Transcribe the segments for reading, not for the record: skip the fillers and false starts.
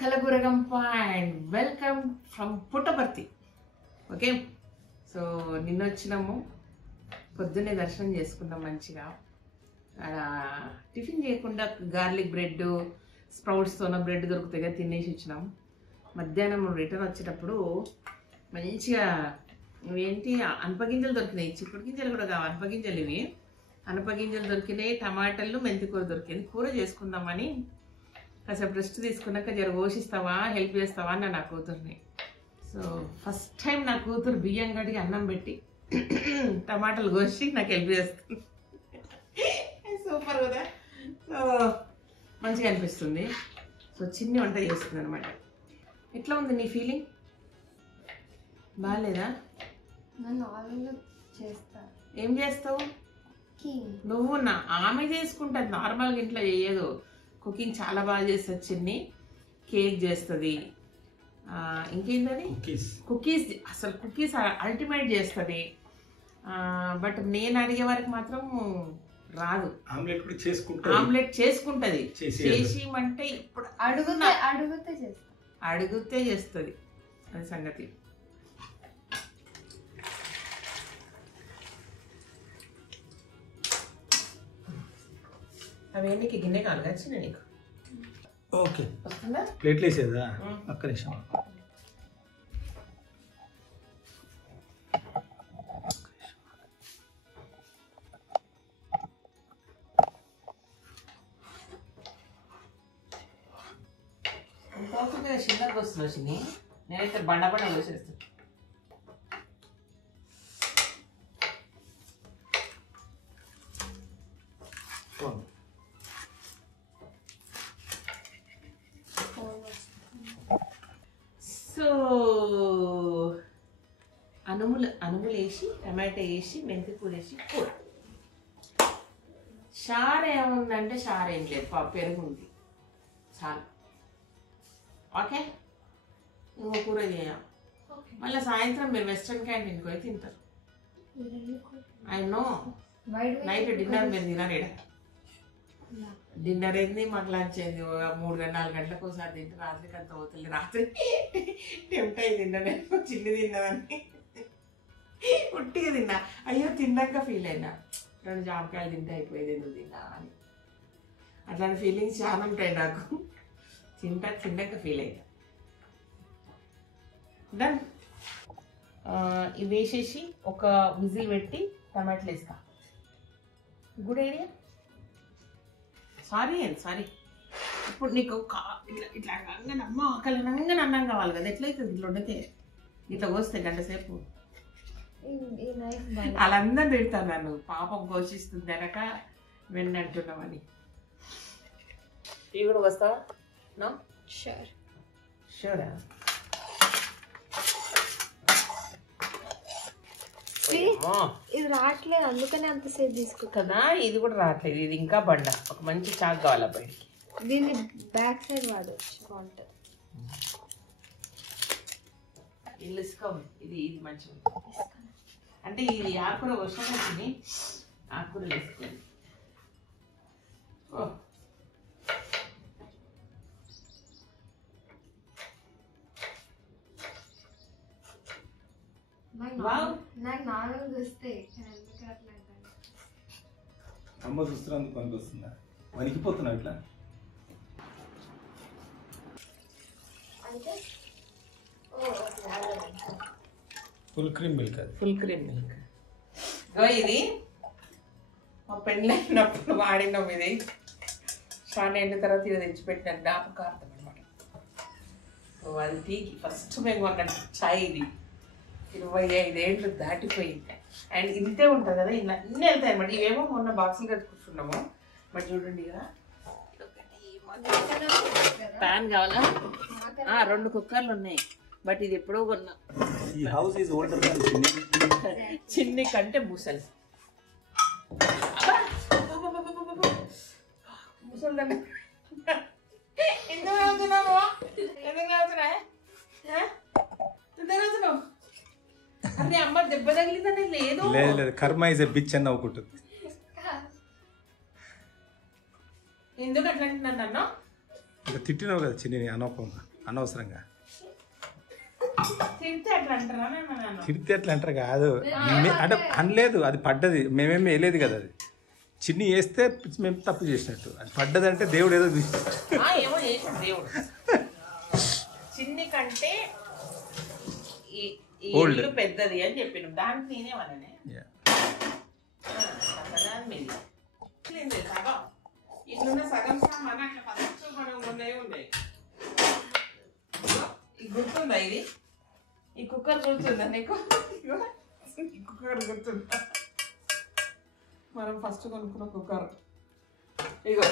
Kalaguragamba and welcome from Puttaparthi. Okay, so నిన్న వచ్చినాము పొద్దున్నే దర్శనం చేసుకున్నాం మంచిగా. టిఫిన్ చేయకుండా గార్లిక్ బ్రెడ్ స్ప్రౌట్స్ తోన బ్రెడ్ దొరుకుతాయి కదా తినేసి వచ్చినాం. మధ్యాహ్నం రిటర్న్ వచ్చేటప్పుడు మంచిగా ఏంటి అనపగింజలు దొరికినాయి, చిక్కుడు గింజలు కూడా కావు, అనపగింజలు ఇవి. అనపగింజలు దొరికినాయి, టమాటాలు మెంతికూర దొరికింది. కూర చేసుకుందామని కాసేపు రెస్ట్ తీసుకున్నాక జర పోషిస్తావా హెల్ప్ చేస్తావా అని నా కూతుర్ని. సో ఫస్ట్ టైం నా కూతురు బియ్యం కడిగి అన్నం పెట్టి టమాటాలు కోసి నాకు హెల్ప్ చేస్తుంది. సూపర్ కదా. సో మంచిగా అనిపిస్తుంది. సో చిన్ని వంట చేస్తుంది అనమాట. ఎట్లా ఉంది నీ ఫీలింగ్? బాగాలేదా? ఏం చేస్తావు నువ్వు? ఆమె చేసుకుంటుంది, నార్మల్గా ఇంట్లో చేయదు. కుకింగ్ చాలా బాగా చేస్తుంది చిన్ని. కేక్ చేస్తుంది, ఇంకేంటది కుకీస్, అసలు కుకీస్ అల్టిమేట్ చేస్తుంది. బట్ నేను అడిగే వరకు మాత్రం రాదు. ఆమ్లెట్ చేసుకుంటది, చేసిమంటే ఇప్పుడు అడిగితే చేస్తుంది. అది సంగతి. అవేంటికి గిన్నె కావాలి వచ్చిన నీకు? ఓకే, ప్లేట్లు వేసేదా? ఒక్క నిమిషం. చిన్నగా వస్తున్నావు చిన్ని, నేనైతే బండ వేసేస్తాను. సో అనుములు వేసి టమాటా వేసి మెంతికూర వేసి కూర. షార్ ఏముందంటే షార్ ఏం లేదు, పెరుగు ఉంది చాలు. ఓకే, ఇంకో కూర చేయాలి. మళ్ళీ సాయంత్రం మీరు వెస్ట్రన్ క్యాంటీన్కి పోయి తింటారు. ఐ నో నైట్ డిన్నర్ మీరు తినరు. డిన్నర్ అయింది, మాకు లంచ్ అయింది. 3-4 గంటలకు ఒకసారి తింటే రాత్రికి అంత అవుతుంది. రాత్రి టెంప్ట్ అయ్యి తిన్నా నేను, చిన్ని తిన్నదాన్ని ఉట్టిగా తిన్నా. అయ్యో తిన్నాక ఫీల్ అయినా, 2 జామకాయలు తింటే అయిపోయేది ఎందుకు తిన్నా అని. అట్లాంటి ఫీలింగ్స్ చాలా ఉంటాయి నాకు. తిన్నాక ఫీల్ అయినా. డన్. ఇవి వేసేసి ఒక విజిల్ పెట్టి టమాటాలు వేస్తా. Good idea. సారీ ఇప్పుడు నీకు ఇట్లా రంగని అమ్మ ఆకలి రంగని అన్నం కావాలి కదా, ఎట్లయితుంది ఇట్లా వండితే? ఇట్లా కోస్తే గంట సేపు వాళ్ళందరూ తిడతాను నన్ను, పాపం పోషిస్తుంది అనక వెన్న అంటున్నామని. ఇవి కూడా వస్తావా? నో షూరా. ఇది రావట్లేదు, అందుకనే అంతసేపు తీసుకో కదా. ఇది కూడా రావట్లేదు, ఇది ఇంకా బండ. ఒక మంచి చాక్ కావాలి అబ్బాయికి. దీన్ని బ్యాక్ సైడ్ వాడవచ్చు, బాగుంటుంది. ఇది ఇది మంచిగా అంటే ఇది ఆకుకూర వర్షం వచ్చింది, ఆకుకూర వేసుకోండి. నాకు నాలుగు వస్తే అమ్మ చూస్తున్నందుకు పనికి వస్తుందా? వణికిపోతున్నా ఇట్లా. Full cream milk. ఇది మా పెళ్ళైనప్పుడు వాడినాం. ఇది చాలా ఎండిన తర్వాత ఇది తెచ్చిపెట్టిన జ్ఞాపకార్థం అనమాట. అది టీకి ఫస్ట్ మేము కొన్న చాయ్ ఇది 25 ఏళ్ళు దాటిపోయింది. అండ్ ఇంతే ఉంటుంది కదా, ఇలా అన్నీ వెళ్తాయి అనమాట. ఇవేమో మొన్న బాక్సులు కట్టుకుంటున్నాము. బట్ చూడండి కదా, ప్యాన్ కావాలా? 2 కుక్కర్లు ఉన్నాయి. బట్ ఇది ఎప్పుడో కొన్నా. చిన్ని కంటే ముసలి ముసలి ఎందుకు అవుతున్నావు? అరే అమ్మ దెబ్బ తగిలిందని లేదు. కర్మ ఇస్ ఎ బిచ్ అని నవ్వుకుంటుంది. ఎందుకు అట్లా అంటున్నాను? తిట్టినావు కదా చిన్ని అనవకుండా. అనవసరంగా తింటే అట్లా అంటారా నేను తిరిగితే ఎట్లా అంటారు కాదు అంటే అనలేదు, అది పడ్డది, మేమేమి వేయలేదు కదా, అది చిన్ని వేస్తే మేము తప్పు చేసినట్టు, అది పడ్డదంటే దేవుడు ఏదో చూసి ఏమో చేసాడు దేవుడు. చిన్ని కంటే ఈ ఇల్లు పెద్దది అని చెప్పిండు, దానికి నేనేమన్నానే సగం ఇట్లున్న సగం సామాన్ అట్లా ఫస్ట్ మనం ఉన్నాయి ఉన్నాయి. ఈ గుర్తుందా ఇది? ఈ కుక్కర్ గుర్తుందా నీకు? ఈ కుక్కర్ గుర్తుందా? మనం ఫస్ట్ కొనుక్కున్న కుక్కర్ ఇగో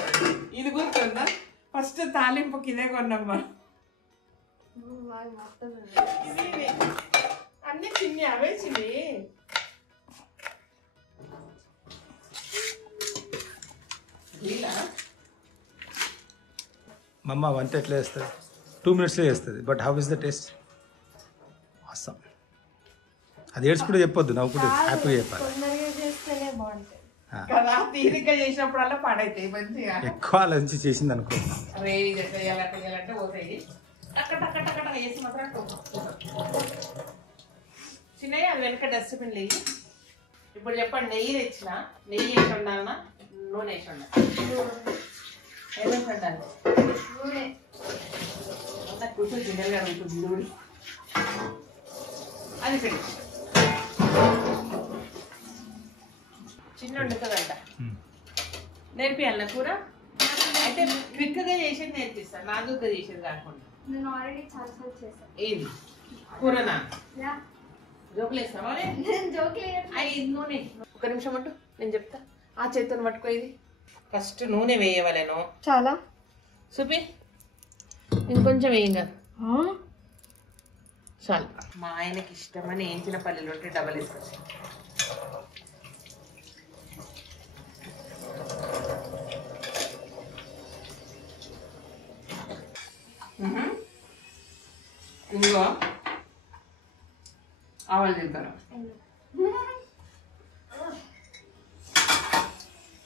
ఇది గుర్తుందా? ఫస్ట్ తాలింపుకి ఇదే కొన్నాం మనం. అన్ని చిన్ని అవే చిన్ని. మమ్మ వంట ఎట్లా చేస్తుంది? 2 minutesలో చేస్తుంది. But how is the taste? Awesome. అది ఏడ్చుకుంటే చెప్పొద్దు, నవ్వుకుంటే హ్యాపీగా చెప్పాలి. కదా తీరిగ్గా చేసినప్పుడల్లా పాడైతాయి మంచిగా. ఎక్కువ ఆలోచించి చేసింది అనుకో, రేవి చేయాలంటే పోతాయి. టక్క టక్క టక్క టక్క చేసి మాత్రం చిన్నయ్య అది వెనక డస్ట్బిన్ లేదు. ఇప్పుడు చెప్పండి, నెయ్యి తెచ్చిన, నెయ్యి వేసి ఉండాలన్నా నూనె వేసి ఉండాలి? ఏమేసి ఉండాలి? అంతా కూర్చొని చిన్నగా ఉంటుంది నూనె. అది పెట్టి చిన్న వండుతుందంట. నేర్పియాలి నా కూర అయితే క్విక్గా చేసేది నేర్పిస్తాను, నాజూగ్గా చేసేది కాకుండా. నేను ఆల్రెడీ చాలా సార్లు చేశాను. ఏది కూరనా? జోకులు వేస్తావా? నూనె ఒక నిమిషం అంటూ నేను చెప్తా. ఆ చేతిని పట్టుకో. ఇది ఫస్ట్ నూనె వేయవలేను. చాలా చూపి, ఇంకొంచెం వేయం కదా, చాలు. మా ఆయనకి ఇష్టమని ఏంచిన పల్లెలు ఉంటే డబల్ వేసుకొచ్చి ఇదిగో ఆవాలు తింటాను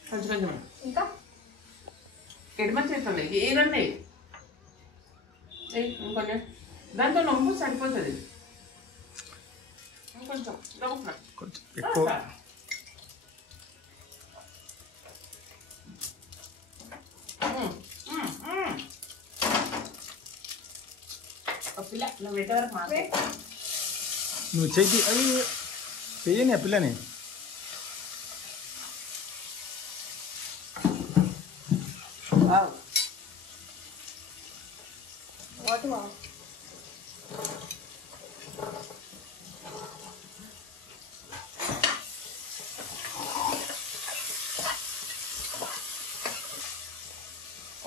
కొంచెం కొంచెం. ఇంకా ఎడమ చేతుంది ఏదండి ఇంకొంచెం, దాంతో నొంపు సరిపోతుంది. ఇంకొంచెం కొంచెం ఎక్కువ. పిల్ల నువ్వు పెట్టే వరకు మాత్రమే నువ్వు చెయ్యి, అవి చెయ్యని ఆ పిల్లని. What wow.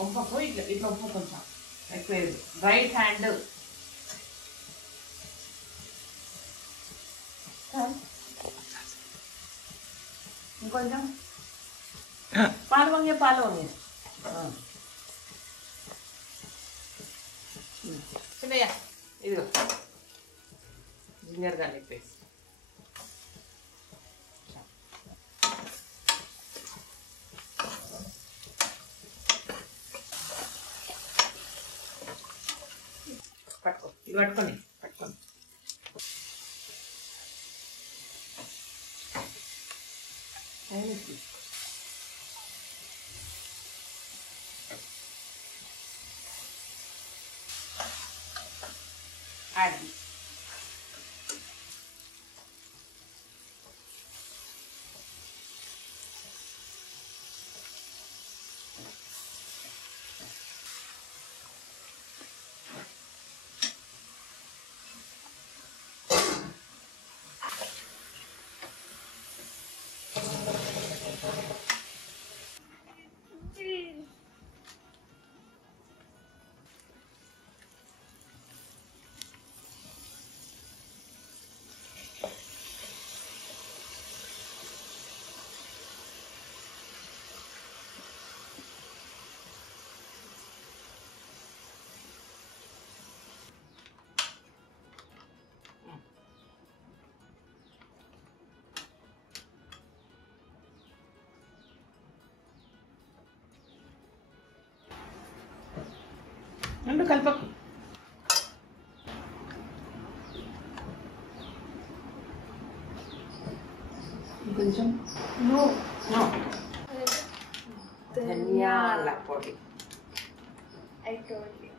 ఒంపకు ఇట్లా ఇట్లా ఒంప కొంచెం ఎక్కువ రైట్ హ్యాండ్ ఇంకొంచెం పాలు వంగే చిన్నయ్య. ఇదిగో జింజర్ గార్లిక్ పేస్ట్. పట్టుకో, ఇది పట్టుకోండి. Add this. రెండు కలపకు. ఇంకొంచెం నో ధనియాల పొడి. I told you.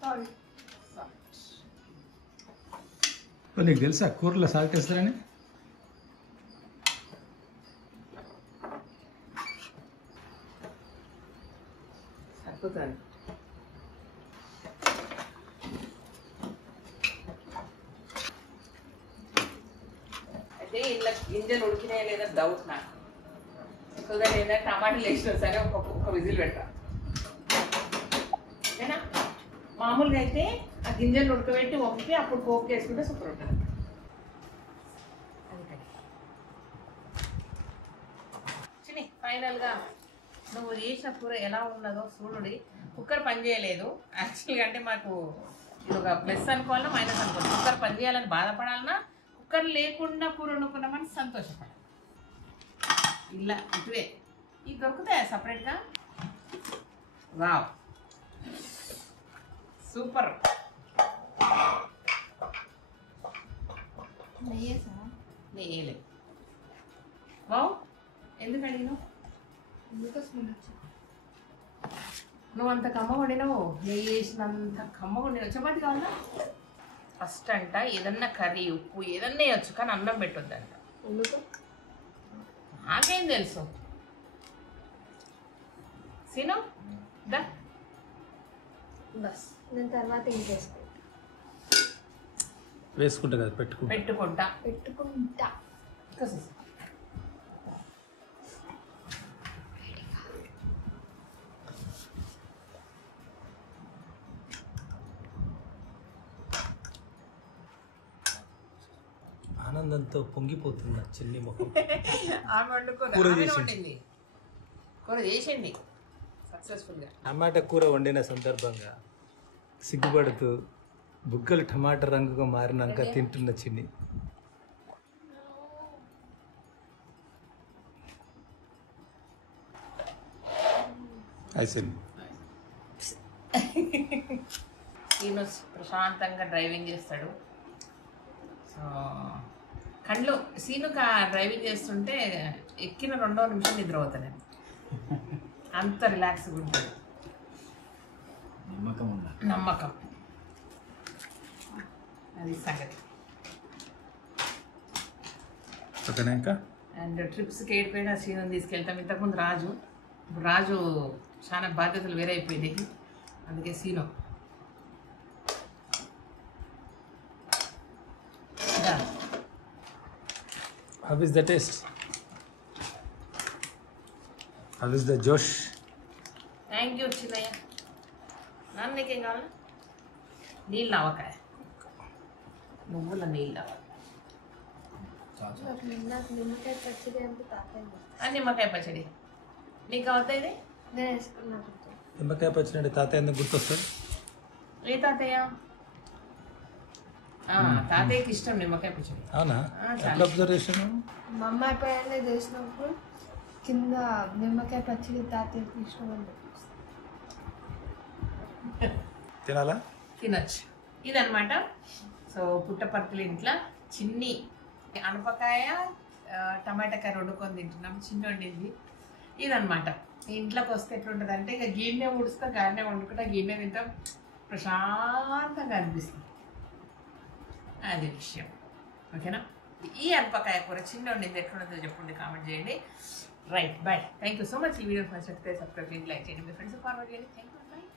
సారీ. నీకు తెలుసా కూరలో సాల్ట్ వేస్తారని? సరిపోతుంది. అయితే ఇలా గింజలు ఉడికినాయా లేదా డౌట్ నాకు. సో దాన్ని ఏంటంటే టమాటాలు వేసిన సరే ఒక విజిల్ పెడతా. ఓకేనా? మామూలుగా అయితే ఆ గింజలు ఉడకబెట్టి ఒకటి అప్పుడు పోపు వేసుకుంటే సూపర్ ఉంటుంది. చిన్ని ఫైనల్గా నువ్వు చేసిన కూర ఎలా ఉన్నదో చూడుడి. కుక్కర్ పని చేయలేదు యాక్చువల్గా. అంటే మాకు ఇది ఒక ప్లస్ అనుకోవాలన్నా మైనస్ అనుకోవాలి. కుక్కర్ పని చేయాలని బాధపడాలన్నా కుక్కర్ లేకుండా కూర వండుకున్నామని సంతోషపడాలి. ఇలా ఇటువే ఇవి దొరుకుతాయా సపరేట్గా? Wow super. నెయ్యలే. వావ్ ఎందుకు అడిగినావు? నువ్వు అంత కమ్మ వండినావు, నెయ్యి వేసినంత కమ్మ వండినావు. చపాతి కావాలా? ఫస్ట్ అంట ఏదన్నా కర్రీ ఉప్పు ఏదన్నా వేయచ్చు కానీ అన్నం పెట్టొద్దంట. ఎందుకు? నాకేం తెలుసు. సీను దా బస్ నేను తర్వాత ఇంకేసుకుంటా. వేసుకుంటా కదా పెట్టుకుంటా. పెట్టుకుంటా. ఆనందంతో పొంగిపోతుంది నా చిన్ని ముఖం. ఆమె వండుకోదు, ఆమె వండింది. కూర చేసింది సక్సెస్ఫుల్గా. టమాటా కూర వండిన సందర్భంగా సిగ్గుపడుతూ బుగ్గలు టమాటా రంగుగా మారినాక తింటున్న చిన్ని. సీను ప్రశాంతంగా డ్రైవింగ్ చేస్తాడు. సో కళ్ళు సీనుగా డ్రైవింగ్ చేస్తుంటే ఎక్కిన 2వ నిమిషం నిద్ర అవుతాను. అంత రిలాక్స్గా ఉంటుంది. నమ్మకం అది సంగతి. అండ్ ట్రిప్స్కి ఏడిపోయినా సీను తీసుకెళ్తాం. ఇంతకుముందు రాజు, ఇప్పుడు రాజు చాలా బాధ్యతలు వేరే అయిపోయినాయి. అందుకే Seenu How is the taste? How is the Josh? Thank you Chinnayya. నన్ను నీకేం కావాలి? నీళ్ళు నవ్వకాయ, నువ్వుల నీళ్ళు నవ్వాలి. నాకు నిమ్మకాయ పచ్చడి అంటే తాతయ్య. నిమ్మకాయ పచ్చడి నీకు అవుతాయి? నేను వేసుకున్నాను. నిమ్మకాయ పచ్చడి అంటే తాతయ్య ఎందుకు గుర్తొస్తుంది? ఏ తాతయ్య? తాతయ్యకి ఇష్టం నిమ్మకాయ పచ్చడి. అవునా? ఎట్లా అబ్జర్వ్ చేసాను? మా అమ్మ ఎప్పుడైనా చేసినప్పుడు కింద నిమ్మకాయ పచ్చడి తాతయ్యకి ఇష్టం అని తినాలా? తినచ్చు. ఇదనమాట. సో పుట్టపర్తుల ఇంట్లో చిన్ని అనపకాయ టమాటాకాయ వండుకొని తింటున్నాం. చిన్న వండింది ఇదనమాట. ఇంట్లోకి వస్తే ఎట్లుంటుంది అంటే ఇక గిన్నె ఉడుస్తా, గానే వండుకుంటా, గిన్నె తింటాం, ప్రశాంతంగా అనిపిస్తుంది. అది విషయం. ఓకేనా? ఈ అనపకాయ కూర చిన్న వండింది ఎట్లుంటుందో చెప్పండి, కామెంట్ చేయండి. Right, bye. Thank you so much. ఈ వీడియో నచ్చితే సబ్స్క్రైబ్ చేయండి, లైక్ చేయండి, మీ ఫ్రెండ్స్ ఫార్వర్డ్ చేయండి. Thank you, bye.